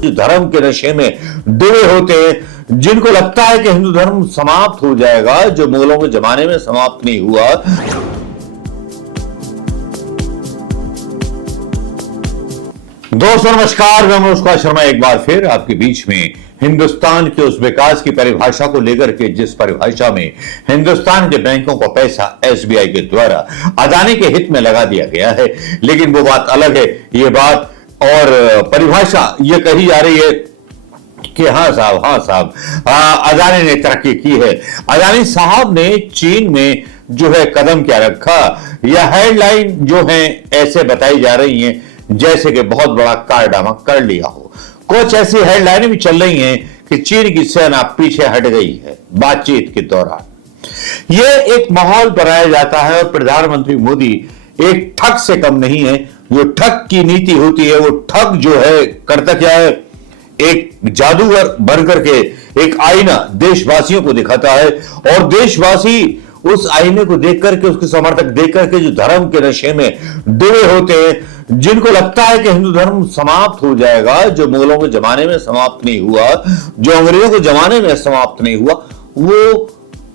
जो धर्म के नशे में डूबे होते हैं, जिनको लगता है कि हिंदू धर्म समाप्त हो जाएगा, जो मुगलों के जमाने में समाप्त नहीं हुआ। दोस्तों नमस्कार, मैं मनोज शर्मा एक बार फिर आपके बीच में हिंदुस्तान के उस विकास की परिभाषा को लेकर के, जिस परिभाषा में हिंदुस्तान के बैंकों का पैसा एसबीआई के द्वारा अदानी के हित में लगा दिया गया है। लेकिन वो बात अलग है, ये बात और परिभाषा ये कही जा रही है कि हाँ साहब अदानी ने तरक्की की है। अदानी साहब ने चीन में जो है कदम क्या रखा, यह हेडलाइन जो है ऐसे बताई जा रही है जैसे कि बहुत बड़ा कारनामा कर लिया हो। कुछ ऐसी हेडलाइनें भी चल रही हैं कि चीन की सेना पीछे हट गई है बातचीत के दौरान। यह एक माहौल बनाया जाता है और प्रधानमंत्री मोदी एक ठग से कम नहीं है। जो ठग की नीति होती है, वो ठग जो है करता क्या है, एक जादूगर बन करके एक आईना देशवासियों को दिखाता है और देशवासी उस आईने को देख करके, उसके समर्थक देख करके जो धर्म के नशे में डूबे होते हैं, जिनको लगता है कि हिंदू धर्म समाप्त हो जाएगा, जो मुगलों के जमाने में समाप्त नहीं हुआ, जो अंग्रेजों के जमाने में समाप्त नहीं हुआ, वो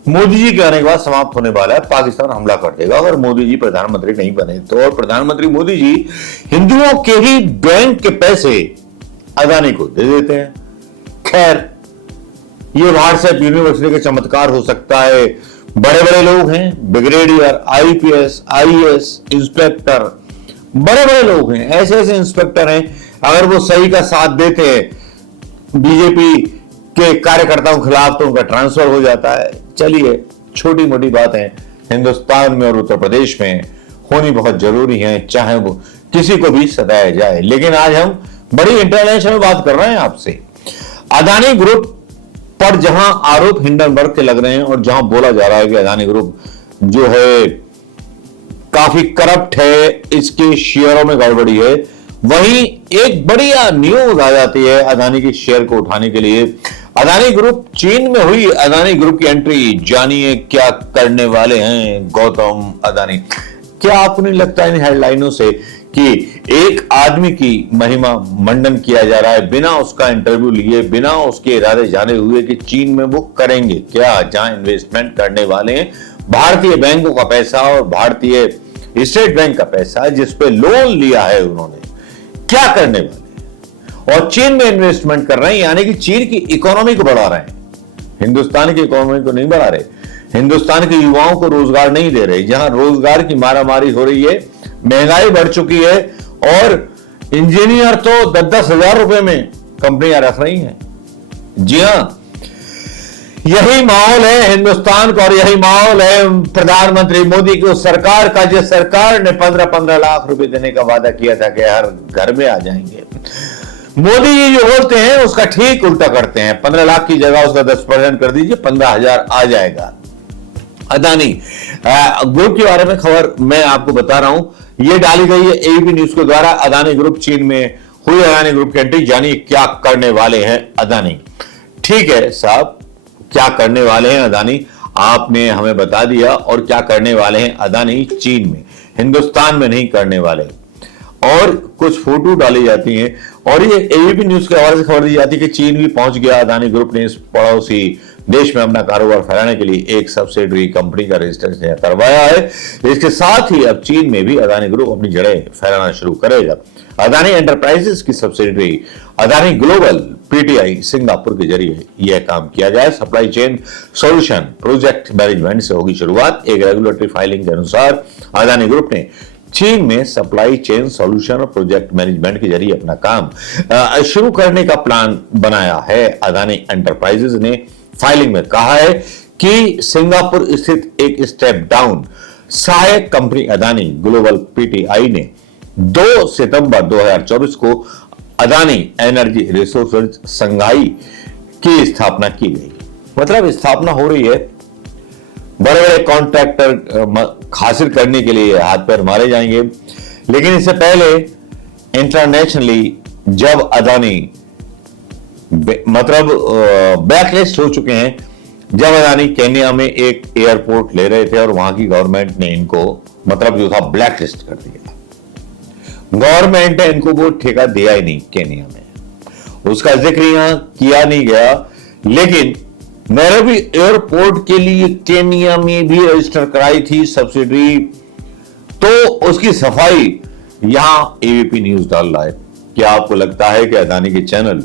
मोदी जी के आने के बाद समाप्त होने वाला है। पाकिस्तान हमला कर देगा अगर मोदी जी प्रधानमंत्री नहीं बने तो। और प्रधानमंत्री मोदी जी हिंदुओं के ही बैंक के पैसे अदानी को दे देते हैं। खैर, ये व्हाट्सएप यूनिवर्सिटी का चमत्कार हो सकता है। बड़े बड़े लोग हैं, ब्रिगेडियर, आईपीएस, आईएएस इंस्पेक्टर, बड़े बड़े लोग हैं, ऐसे ऐसे इंस्पेक्टर हैं, अगर वो सही का साथ देते हैं बीजेपी के कार्यकर्ताओं के खिलाफ तो उनका ट्रांसफर हो जाता है। चलिए, छोटी मोटी बात है, हिंदुस्तान में और उत्तर प्रदेश में होनी बहुत जरूरी है, चाहे वो किसी को भी सताया जाए। लेकिन आज हम बड़ी इंटरनेशनल बात कर रहे हैं आपसे। अदानी ग्रुप पर जहां आरोप हिंडनबर्ग के लग रहे हैं और जहां बोला जा रहा है कि अदानी ग्रुप जो है काफी करप्ट है, इसके शेयरों में गड़बड़ी है, वहीं एक बढ़िया न्यूज आ जाती है अदानी के शेयर को उठाने के लिए। अदानी ग्रुप चीन में हुई अदानी ग्रुप की एंट्री, जानिए क्या करने वाले हैं गौतम अदानी। क्या आपको नहीं लगता इन हेडलाइनों से कि एक आदमी की महिमा मंडन किया जा रहा है बिना उसका इंटरव्यू लिए, बिना उसके इरादे जाने हुए कि चीन में वो करेंगे क्या, जहां इन्वेस्टमेंट करने वाले हैं भारतीय बैंकों का पैसा और भारतीय स्टेट बैंक का पैसा, जिस पे लोन लिया है उन्होंने, क्या करने वाले हैं और चीन में इन्वेस्टमेंट कर रहे हैं, यानी कि चीन की इकोनॉमी को बढ़ा रहे हैं, हिंदुस्तान की इकोनॉमी को नहीं बढ़ा रहे, हिंदुस्तान के युवाओं को रोजगार नहीं दे रहे। जहां रोजगार की मारामारी हो रही है, महंगाई बढ़ चुकी है और इंजीनियर तो 10-10 हजार रुपए में कंपनियां रख रही हैं। जी हां, यही माहौल है हिंदुस्तान का और यही माहौल है प्रधानमंत्री मोदी की उस सरकार का, जिस सरकार ने 15-15 लाख रुपए देने का वादा किया था कि हर घर में आ जाएंगे। मोदी जी जो बोलते हैं उसका ठीक उल्टा करते हैं। 15 लाख की जगह उसका 10% कर दीजिए, 15,000 आ जाएगा। अदानी ग्रुप के बारे में खबर मैं आपको बता रहा हूं, यह डाली गई है एबीपी न्यूज के द्वारा। अदानी ग्रुप चीन में हुई अदानी ग्रुप की एंट्री, जानिए क्या करने वाले हैं अदानी। ठीक है साहब, क्या करने वाले हैं अदानी आपने हमें बता दिया, और क्या करने वाले हैं अदानी चीन में, हिंदुस्तान में नहीं करने वाले। और कुछ फोटो डाली जाती हैं और ये एबीपी न्यूज के हवाले से खबर दी जाती है कि चीन भी पहुंच गया। अदानी ग्रुप ने इस पड़ोसी देश में अपना कारोबार फैलाने के लिए एक सब्सिडरी कंपनी का रजिस्ट्रेशन करवाया है। इसके साथ ही अब चीन में भी अदानी ग्रुप अपनी जड़ें फैलाना शुरू करेगा। अदानी एंटरप्राइजेस की subsidiary Adani global PTI Singapore के जरिए यह काम किया जाए। Supply chain solution project management से होगी शुरुआत। एक रेगुलेटरी फाइलिंग के अनुसार अदानी ग्रुप ने चीन में सप्लाई चेन सॉल्यूशन और प्रोजेक्ट मैनेजमेंट के जरिए अपना काम शुरू करने का प्लान बनाया है। अदानी एंटरप्राइजेस ने फाइलिंग में कहा है कि सिंगापुर स्थित एक स्टेप डाउन सहायक कंपनी अदानी ग्लोबल पीटीआई ने 2 सितंबर 2024 को अदानी एनर्जी रिसोर्सेज संघाई की स्थापना की गई। मतलब स्थापना हो रही है, बड़े बड़े कॉन्ट्रैक्टर हासिल करने के लिए हाथ पैर मारे जाएंगे। लेकिन इससे पहले इंटरनेशनली जब अदानी मतलब ब्लैकलिस्ट हो चुके हैं, जब अदानी केन्या में एक एयरपोर्ट ले रहे थे और वहां की गवर्नमेंट ने इनको मतलब जो था ब्लैकलिस्ट कर दिया। गवर्नमेंट ने इनको वो ठेका दिया ही नहीं केन्या में, उसका जिक्र यहां किया नहीं गया, लेकिन नैरोबी एयरपोर्ट के लिए केनिया में भी रजिस्टर कराई थी सब्सिडरी, तो उसकी सफाई यहां एबीपी न्यूज डाल रहा है। क्या आपको लगता है कि अदानी के चैनल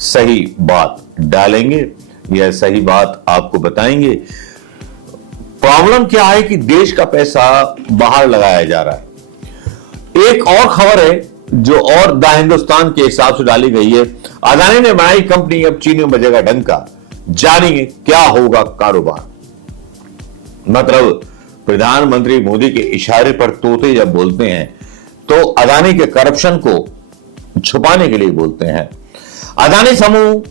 सही बात डालेंगे या सही बात आपको बताएंगे? प्रॉब्लम क्या है कि देश का पैसा बाहर लगाया जा रहा है। एक और खबर है जो और द हिंदुस्तान के हिसाब से डाली गई है, अदानी ने बनाई कंपनी, अब चीन में बजेगा डंका, जानिए क्या होगा कारोबार। मतलब प्रधानमंत्री मोदी के इशारे पर तोते जब बोलते हैं तो अदानी के करप्शन को छुपाने के लिए बोलते हैं। अदानी समूह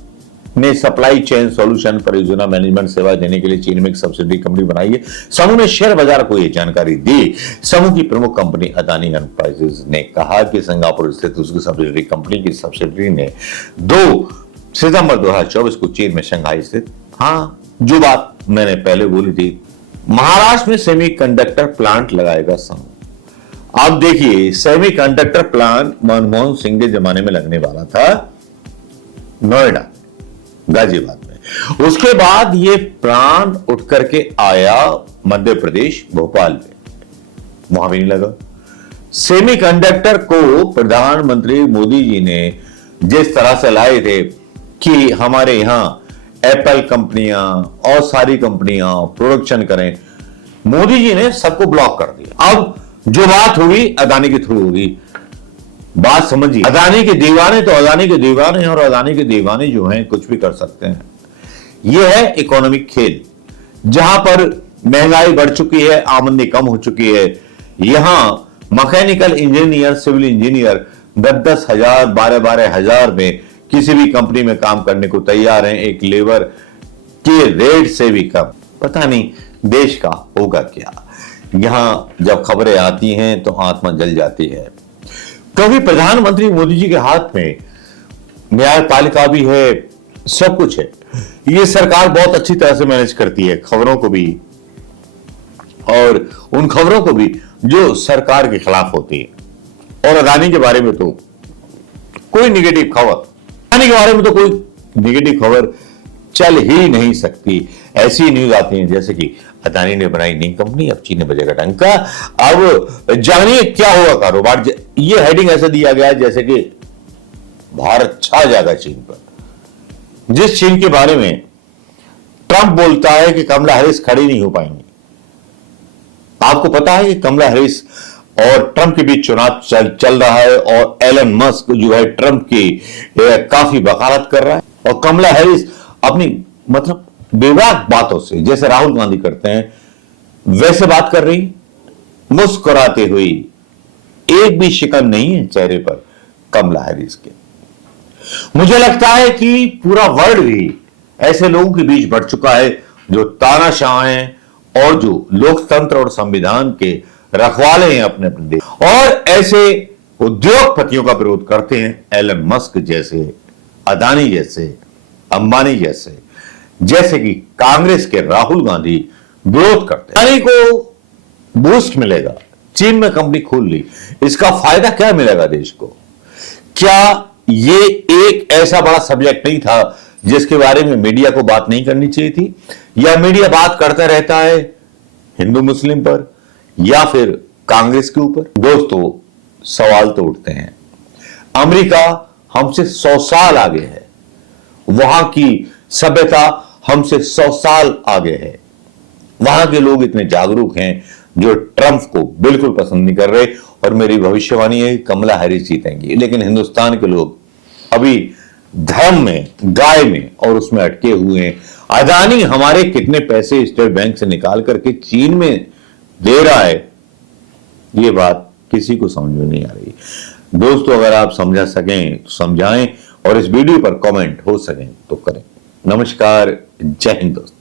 ने सप्लाई चेन सॉल्यूशन परियोजना मैनेजमेंट सेवा देने के लिए चीन में एक सब्सिडरी कंपनी बनाई है। समूह ने शेयर बाजार को यह जानकारी दी। समूह की प्रमुख कंपनी अदानी एंटरप्राइजेज ने कहा कि सिंगापुर स्थित उसकी सब्सिडरी कंपनी की सब्सिडरी ने 2 सितंबर 2024 को चीन में शंघाई स्थित, जो बात मैंने पहले बोली थी, महाराष्ट्र में सेमीकंडक्टर प्लांट लगाएगा समूह। आप देखिए, सेमीकंडक्टर प्लांट मनमोहन सिंह के जमाने में लगने वाला था नोएडा, गाजियाबाद में। उसके बाद ये प्लांट उठ करके आया मध्य प्रदेश भोपाल में, वहां भी नहीं लगा। सेमीकंडक्टर को प्रधानमंत्री मोदी जी ने जिस तरह से लाए थे कि हमारे यहां एप्पल कंपनियां और सारी कंपनियां प्रोडक्शन करें, मोदी जी ने सबको ब्लॉक कर दिया। अब जो बात होगी अदानी के थ्रू होगी। बात समझिए, अदानी के दीवाने तो अदानी के दीवाने हैं, और अदानी के दीवाने जो हैं कुछ भी कर सकते हैं। यह है इकोनॉमिक खेल, जहां पर महंगाई बढ़ चुकी है, आमदनी कम हो चुकी है। यहां मैकेनिकल इंजीनियर, सिविल इंजीनियर 10-10 हजार, 12-12 हजार में किसी भी कंपनी में काम करने को तैयार हैं, एक लेबर के रेट से भी कम। पता नहीं देश का होगा क्या। यहां जब खबरें आती हैं तो आत्मा जल जाती है, क्योंकि प्रधानमंत्री मोदी जी के हाथ में न्यायपालिका भी है, सब कुछ है। ये सरकार बहुत अच्छी तरह से मैनेज करती है खबरों को भी, और उन खबरों को भी जो सरकार के खिलाफ होती है। और अदानी के बारे में तो कोई निगेटिव खबर, अदानी के बारे में तो कोई निगेटिव खबर चल ही नहीं सकती। ऐसी न्यूज आती है जैसे कि अदानी ने बनाई नई कंपनी, अब चीन ने बजेगा डंका। अब जानिए क्या होगा कारोबार। ये हेडिंग ऐसा दिया गया है जैसे कि भारत छा जाएगा चीन पर। जिस चीन के बारे में ट्रंप बोलता है कि कमला हैरिस खड़ी नहीं हो पाएंगी। आपको पता है कि कमला हैरिस और ट्रंप के बीच चुनाव चल रहा है, और एलन मस्क जो है ट्रंप की काफी वकालत कर रहा है, और कमला हैरिस अपनी मतलब बेबाक बातों से, जैसे राहुल गांधी करते हैं वैसे बात कर रही, मुस्कुराते हुई, एक भी शिकन नहीं है चेहरे पर कमला हैरिस के। मुझे लगता है कि पूरा वर्ल्ड भी ऐसे लोगों के बीच बढ़ चुका है जो तानाशाह हैं और जो लोकतंत्र और संविधान के रखवाले हैं अपने अपने देश, और ऐसे उद्योगपतियों का विरोध करते हैं, एलन मस्क जैसे, अदानी जैसे, अंबानी जैसे कि कांग्रेस के राहुल गांधी विरोध करते हैं। अदानी को बूस्ट मिलेगा, चीन में कंपनी खोल ली, इसका फायदा क्या मिलेगा देश को? क्या ये एक ऐसा बड़ा सब्जेक्ट नहीं था जिसके बारे में मीडिया को बात नहीं करनी चाहिए थी? या मीडिया बात करता रहता है हिंदू मुस्लिम पर या फिर कांग्रेस के ऊपर? दोस्तों, सवाल तो उठते हैं। अमेरिका हमसे 100 साल आगे है, वहां की सभ्यता हमसे 100 साल आगे है। वहां के लोग इतने जागरूक हैं जो ट्रंप को बिल्कुल पसंद नहीं कर रहे, और मेरी भविष्यवाणी है कि कमला हैरिस जीतेंगी। लेकिन हिंदुस्तान के लोग अभी धर्म में, गाय में और उसमें अटके हुए हैं। अदानी हमारे कितने पैसे स्टेट बैंक से निकाल करके चीन में दे रहा है, ये बात किसी को समझ में नहीं आ रही। दोस्तों, अगर आप समझा सकें तो समझाएं, और इस वीडियो पर कमेंट हो सकें तो करें। नमस्कार, जय हिंद दोस्तों।